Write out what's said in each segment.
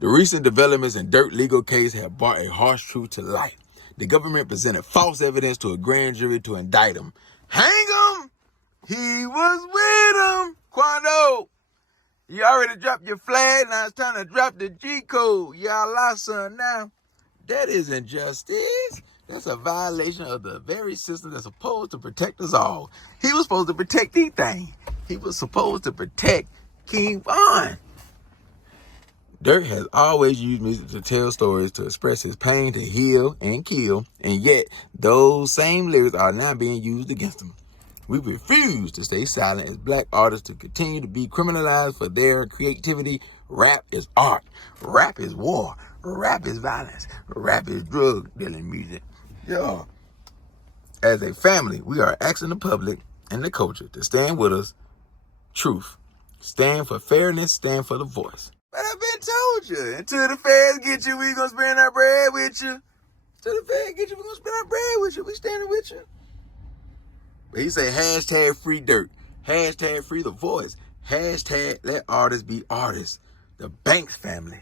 The recent developments in Durk legal case have brought a harsh truth to light. The government presented false evidence to a grand jury to indict him. Hang him! He was with him! Quando! You already dropped your flag, now it's time to drop the G code. Y'all lost son now. That is injustice. That's a violation of the very system that's supposed to protect us all. He was supposed to protect these things. He was supposed to protect King Von. Durk has always used music to tell stories, to express his pain, to heal and kill, and yet those same lyrics are now being used against him. We refuse to stay silent as black artists to continue to be criminalized for their creativity. Rap is art. Rap is war. Rap is violence. Rap is drug dealing music. Yo, as a family, we are asking the public and the culture to stand with us. Truth. Stand for fairness. Stand for the voice. But I've been told you, until the feds get you, we gonna spend our bread with you. Until the feds get you, we gonna spend our bread with you. We standing with you. But he say hashtag free Durk, hashtag free the voice, hashtag let artists be artists. The Banks family.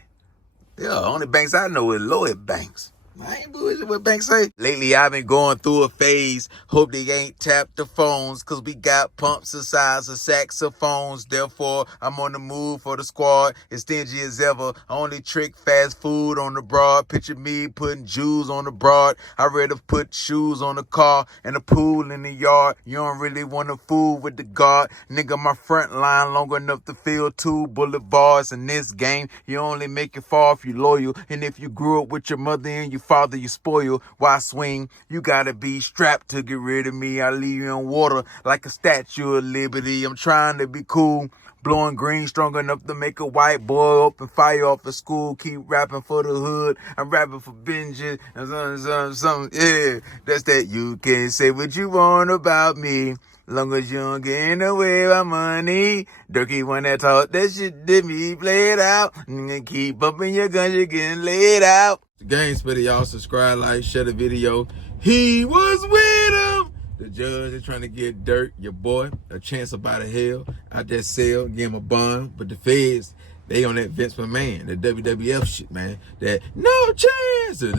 Yeah, only Banks I know is Lloyd Banks. I ain't bullshit what Banks say. Lately, I've been going through a phase. Hope they ain't tapped the phones, cause we got pumps the size of saxophones. Therefore, I'm on the move for the squad. As stingy as ever. Only trick fast food on the broad. Picture me putting jewels on the broad. I'd rather put shoes on the car and a pool in the yard. You don't really want to fool with the guard. Nigga, my front line long enough to fill 2 boulevards. In this game, you only make it far if you loyal. And if you grew up with your mother and your father, you spoil. Why swing? You gotta be strapped to get rid of me. I leave you in water like a Statue of Liberty. I'm trying to be cool. Blowing green strong enough to make a white boy up and fire off at school. Keep rapping for the hood. I'm rapping for Benji. And something. Yeah, that's that. You can say what you want about me, long as you don't get in the way of my money. Durky one that talk that shit did me, play it out. And keep bumping your guns, you're getting laid out. Dagamespitter, y'all subscribe, like, share the video. He was with him. The judge is trying to get Durk, your boy, a chance about a hell out that cell, give him a bond. But the feds, they on that Vince McMahon, the WWF shit, man. That no chance, no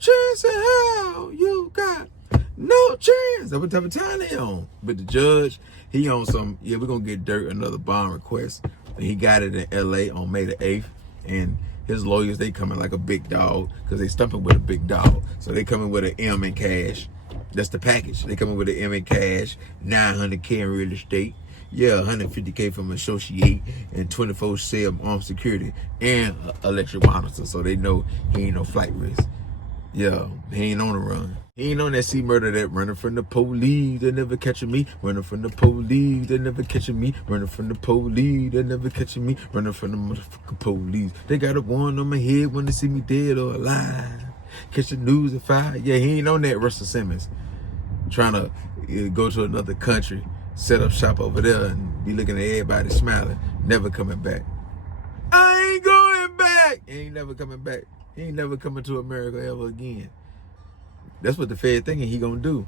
chance in hell, you got no chance. That's what type of time they on. But the judge, he on some, yeah, we're going to get Durk another bond request. And he got it in LA on May the 8th. And his lawyers, they coming like a big dog because they stumping with a big dog. So they coming with an M in cash. That's the package. They coming with an M in cash, $900K in real estate. Yeah, $150K from associate and 24/7 armed security and electric monitor. So they know he ain't no flight risk. Yeah, he ain't on the run. He ain't on that C murder that running from the police, they never catching me. Running from the police, they never catching me. Running from the police, they never catching me. Running from the motherfucking police. They got a warrant on my head when they see me dead or alive. Catch the news at 5. Yeah, he ain't on that Russell Simmons. Trying to go to another country, set up shop over there and be looking at everybody smiling. Never coming back. I ain't going back. He ain't never coming back. He ain't never coming to America ever again. That's what the Fed thinking he gonna do.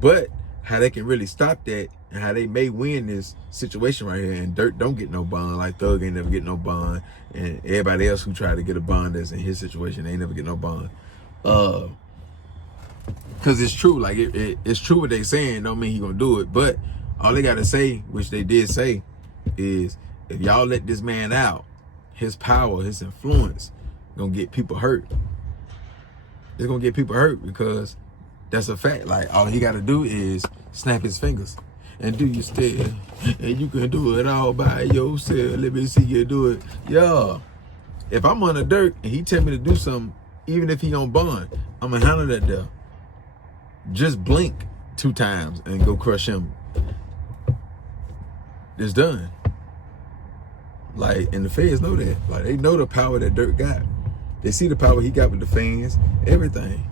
But how they can really stop that and how they may win this situation right here, and Durk don't get no bond, like Thug ain't never get no bond, and everybody else who tried to get a bond that's in his situation, they ain't never get no bond. Cause it's true, like it's true what they saying, don't mean he gonna do it. But all they gotta say, which they did say, is if y'all let this man out, his power, his influence gonna get people hurt. It's gonna get people hurt because that's a fact. Like all he gotta do is snap his fingers and do your step, and you can do it all by yourself. Let me see you do it. Yeah. If I'm under Durk and he tell me to do something, even if he on bond, I'm gonna handle that there. Just blink 2 times and go crush him. It's done. Like, and the feds know that. Like, they know the power that Durk got. They see the power he got with the fans, everything.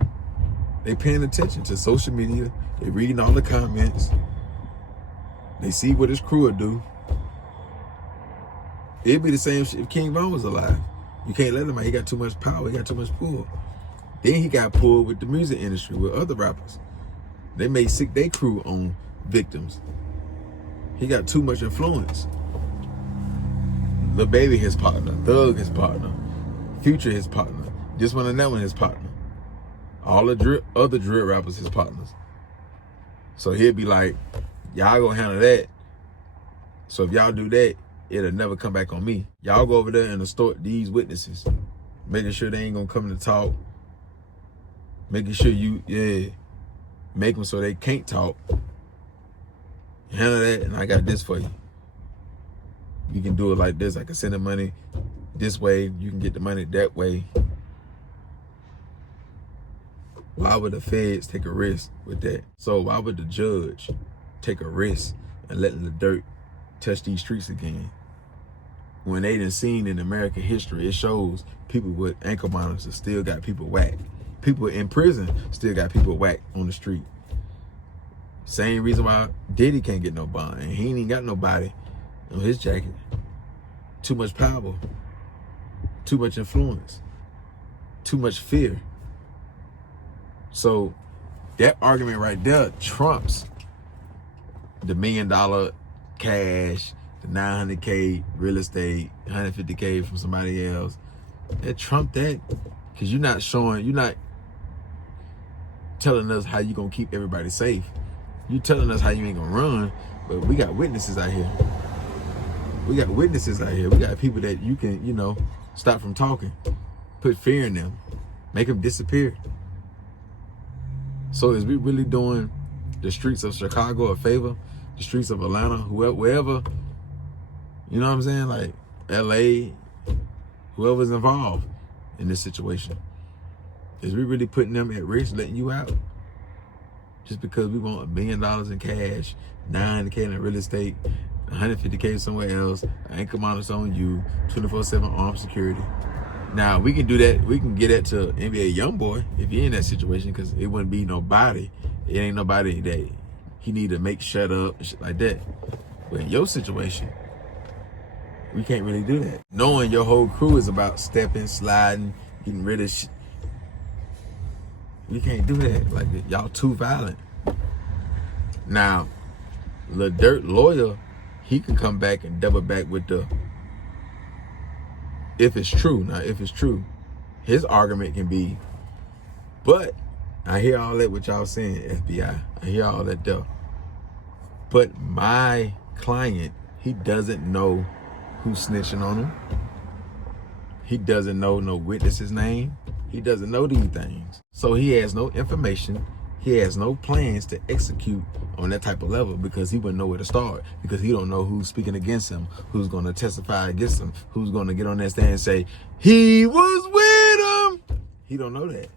They paying attention to social media. They reading all the comments. They see what his crew will do. It'd be the same shit if King Von was alive. You can't let him out. He got too much power. He got too much pull. Then he got pulled with the music industry, with other rappers. They may sick their crew on victims. He got too much influence. Lil Baby his partner, Thug his partner, Future his partner, Just One and That One his partner. All the other drill rappers his partners. So he'd be like, y'all gonna handle that. So if y'all do that, it'll never come back on me. Y'all go over there and extort these witnesses, making sure they ain't gonna come to talk, making sure make them so they can't talk. Handle that, and I got this for you. You can do it like this. I can send the money this way. You can get the money that way. Why would the feds take a risk with that? So why would the judge take a risk and letting the Durk touch these streets again? When they done seen in American history, it shows people with ankle monitors still got people whacked. People in prison still got people whacked on the street. Same reason why Diddy can't get no bond, and he ain't even got nobody on his jacket. Too much power, too much influence, too much fear. So that argument right there trumps the $1 million cash, the $900K real estate, $150K from somebody else. It trumped that because you're not telling us how you gonna keep everybody safe. You telling us how you ain't gonna run, but we got witnesses out here. We got witnesses out here. We got people that you can, stop from talking, put fear in them, make them disappear. So is we really doing the streets of Chicago a favor? The streets of Atlanta, wherever, you know what I'm saying? Like LA, whoever's involved in this situation. Is we really putting them at risk, letting you out? Just because we want $1 million in cash, $900K in real estate, $150K somewhere else, ankle monitors on you, 24/7 armed security. Now we can do that. We can get that to NBA YoungBoy if you're in that situation, because it wouldn't be nobody. It ain't nobody that he need to make shut up and shit like that. But in your situation, we can't really do that. Knowing your whole crew is about stepping, sliding, getting rid of shit. We can't do that. Like, y'all too violent. Now, Lil Durk lawyer, he can come back and double back with the, if it's true. Now, if it's true, his argument can be, but I hear all that what y'all saying, FBI. I hear all that stuff. But my client, he doesn't know who's snitching on him. He doesn't know no witness's name. He doesn't know these things. So he has no information. He has no plans to execute on that type of level, because he wouldn't know where to start, because he don't know who's speaking against him, who's going to testify against him, who's going to get on that stand and say, he was with him. He don't know that.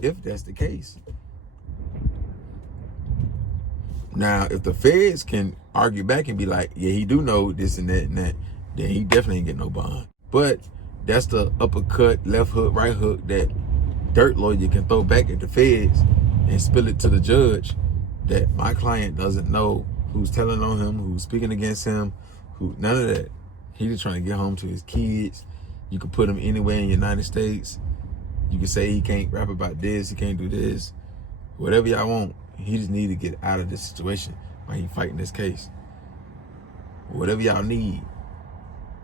If that's the case. Now, if the feds can argue back and be like, yeah, he do know this and that, then he definitely ain't get no bond. But that's the uppercut, left hook, right hook that Durk lawyer can throw back at the feds and spill it to the judge, that my client doesn't know who's telling on him, who's speaking against him, none of that. He's just trying to get home to his kids. You can put him anywhere in the United States. You can say he can't rap about this, he can't do this. Whatever y'all want, he just need to get out of this situation while he fighting this case. Whatever y'all need.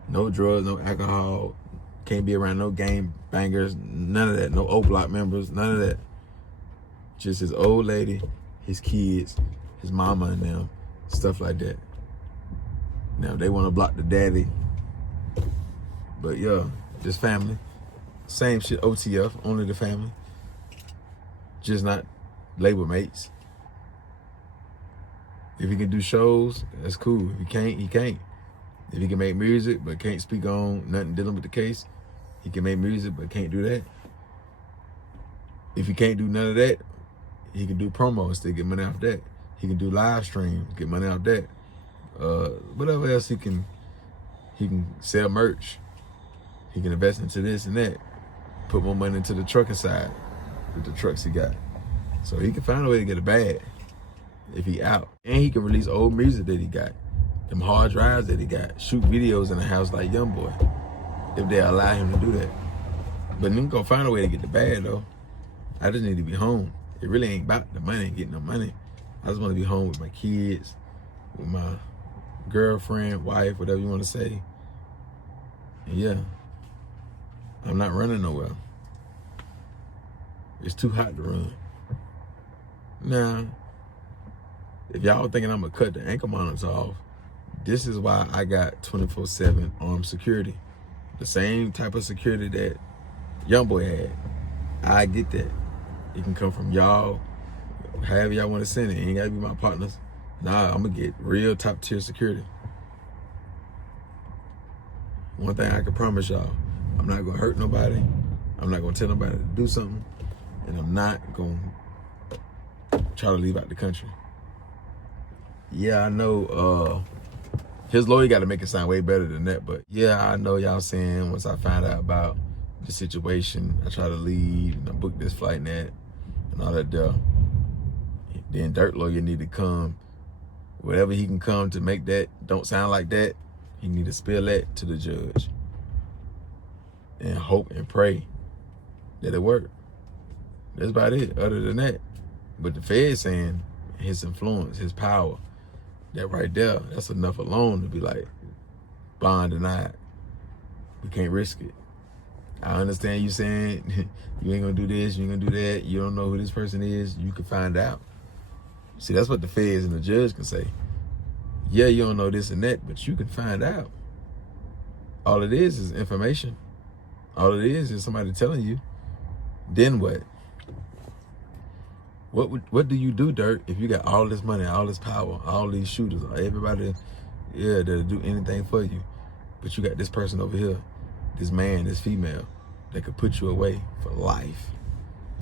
No drugs, no alcohol, can't be around no gang bangers, none of that. No O-Block members, none of that. Just his old lady, his kids, his mama and them, stuff like that. Now, they want to block the daddy. But yeah, just family. Same shit, OTF, only the family. Just not label mates. If he can do shows, that's cool. If he can't, he can't. If he can make music but can't speak on nothing dealing with the case, he can make music but can't do that. If he can't do none of that, he can do promo and still get money off that. He can do live streams, get money off that. Whatever else he can sell merch. He can invest into this and that. Put more money into the trucking side with the trucks he got. So he can find a way to get a bag if he out. And he can release old music that he got. Them hard drives that he got. Shoot videos in the house like YoungBoy, if they allow him to do that. But then gonna find a way to get the bag though. I just need to be home. It really ain't about the money, getting no money. I just want to be home with my kids, with my girlfriend, wife, whatever you want to say. And yeah, I'm not running nowhere. It's too hot to run. Now, if y'all thinking I'm gonna cut the ankle monitors off, this is why I got 24/7 armed security. The same type of security that Youngboy had. I get that. It can come from y'all, however y'all want to send it. It ain't gotta be my partners. Nah, I'm gonna get real top tier security. One thing I can promise y'all, I'm not gonna hurt nobody. I'm not gonna tell nobody to do something. And I'm not gonna try to leave out the country. Yeah, I know his lawyer got to make it sound way better than that, but yeah, I know y'all saying once I find out about the situation, I try to leave and I book this flight and that and all that there. Then Durk lawyer need to come, whatever he can come to make that don't sound like that, he need to spill that to the judge and hope and pray that it work. That's about it, other than that. But the Fed saying his influence, his power, that right there, that's enough alone to be like, bond denied. We can't risk it. I understand you saying you ain't gonna do this, you ain't gonna do that, you don't know who this person is, you can find out. See, that's what the feds and the judge can say. Yeah, you don't know this and that, but you can find out. All it is information. All it is somebody telling you. Then what? What do you do, Durk, if you got all this money, all this power, all these shooters, everybody, yeah, that'll do anything for you, but you got this person over here, this man, this female, that could put you away for life.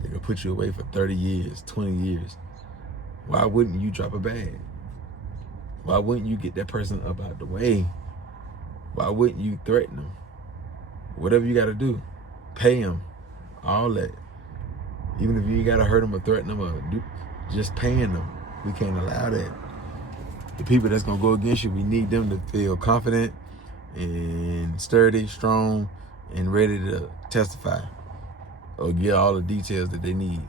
They could put you away for 30 years, 20 years. Why wouldn't you drop a bag? Why wouldn't you get that person up out the way? Why wouldn't you threaten them? Whatever you got to do, pay them, all that. Even if you got to hurt them or threaten them or just paying them. We can't allow that. The people that's going to go against you, we need them to feel confident and sturdy, strong, and ready to testify or get all the details that they need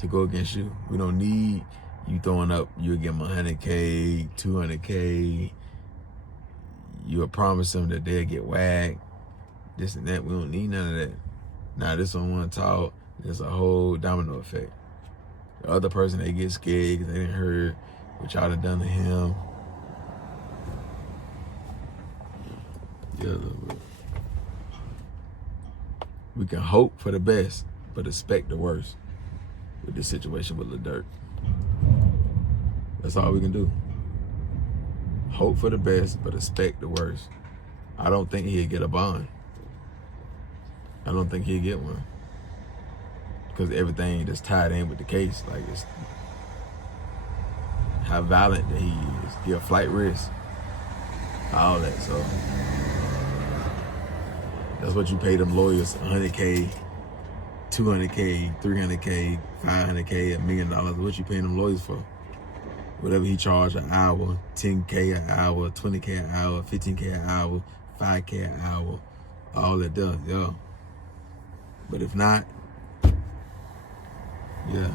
to go against you. We don't need you throwing up, you'll give them $100K, $200K. You'll promise them that they'll get whacked, this and that. We don't need none of that. Now, this don't want to talk. There's a whole domino effect. The other person, they get scared because they didn't heard what y'all done to him. Yeah, we can hope for the best, but expect the worst with this situation with Lil Durk. That's all we can do. Hope for the best, but expect the worst. I don't think he'll get a bond. I don't think he'll get one. Because everything that's tied in with the case, like it's how violent that he is, your flight risk, all that. So that's what you pay them lawyers, $100K, $200K, $300K, $500K, $1 million. What you paying them lawyers for? Whatever he charged an hour, $10K an hour, $20K an hour, $15K an hour, $5K an hour, all that does, yeah. But if not, yeah,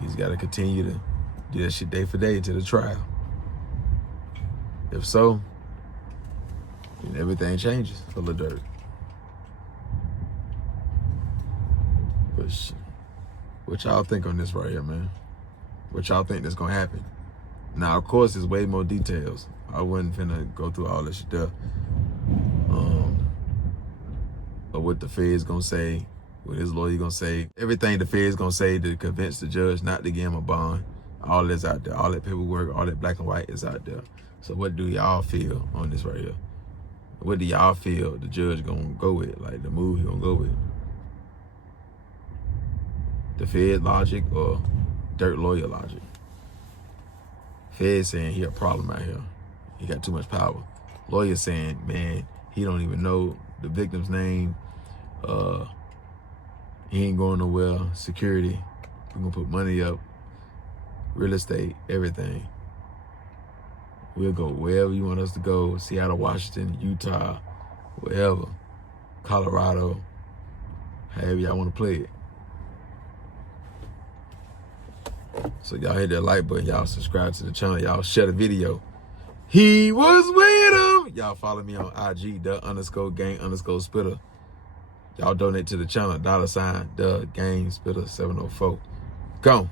he's got to continue to do that shit day for day to the trial. If so, then everything changes for Lil Durk. But what y'all think on this right here, man? What y'all think that's gonna happen? Now, of course, there's way more details. I wasn't finna go through all this shit there. Or what the Fed's gonna say, what his lawyer gonna say, everything the Fed's gonna say to convince the judge not to give him a bond. All that's out there, all that paperwork, all that black and white is out there. So what do y'all feel on this right here? What do y'all feel the judge gonna go with, like the move he gonna go with? The Fed logic or Durk lawyer logic? Fed saying he a problem out here. He got too much power. Lawyer saying, man, he don't even know the victim's name. He ain't going nowhere. Security, we're gonna put money up, real estate, everything. We'll go wherever you want us to go, Seattle, Washington, Utah, wherever, Colorado, however y'all wanna play it. So y'all hit that like button, y'all subscribe to the channel, y'all share the video. He was with him. Y'all follow me on IG, the_gang_spitter. Y'all donate to the channel, $, the Game Spitter 704. Go.